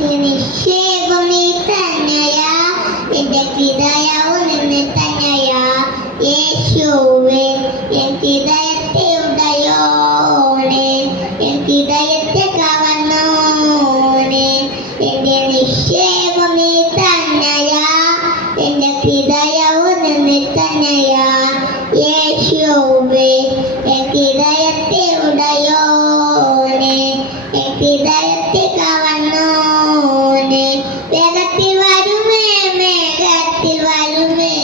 എന്റെ നിക്ഷേപം നീ തന്നെയാ, എന്റെ ഹൃദയവും നിന്നെ തന്നെയാ. യേശുവേ എൻ ഹൃദയത്തെ ഉടയോനെ, എൻ ഹൃദയത്തെ കവർന്നോനെ. എന്റെ നിക്ഷേപം നീ തന്നെയാ, എന്റെ ഹൃദയവും നിന്നെ തന്നെയാ. യേശുവേ എൻ ഹൃദയത്തെ ഉടയോനെ, എൻ ഹൃദയത്തെ കവർന്നോനെ. വേഗത്തിൽ വരുമേ, മേഘത്തിൽ വരുമേ,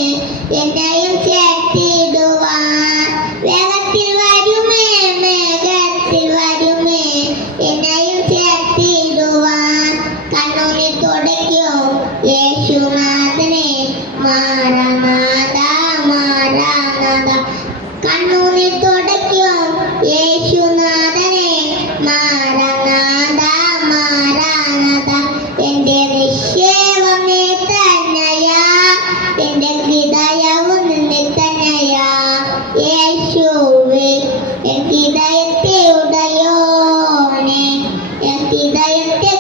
എന്നെയും ചേർത്തിടുവാൻ. വേഗത്തിൽ വരുമേ, മേഘത്തിൽ വരുമേ, എന്നെയും ചേർത്തിടുവാൻ. കണ്ണുനീർ തുടയ്ക്കും യേശുനാഥനെ, മാറാനാഥ മാറാനാഥ. കണ്ണുനീർ തുടയ്ക്കും യേശുനാഥനെ, മാറാനാഥ മാറാനാഥ. എന്റെ നിക്ഷേപം നീ തന്നെയാ, എന്റെ ഹൃദയവും നിന്നെ തന്നെയാ. യേശുവേ എൻ ഹൃദയത്തെ ഉടയോനെ, എൻ ഹൃദയത്തെ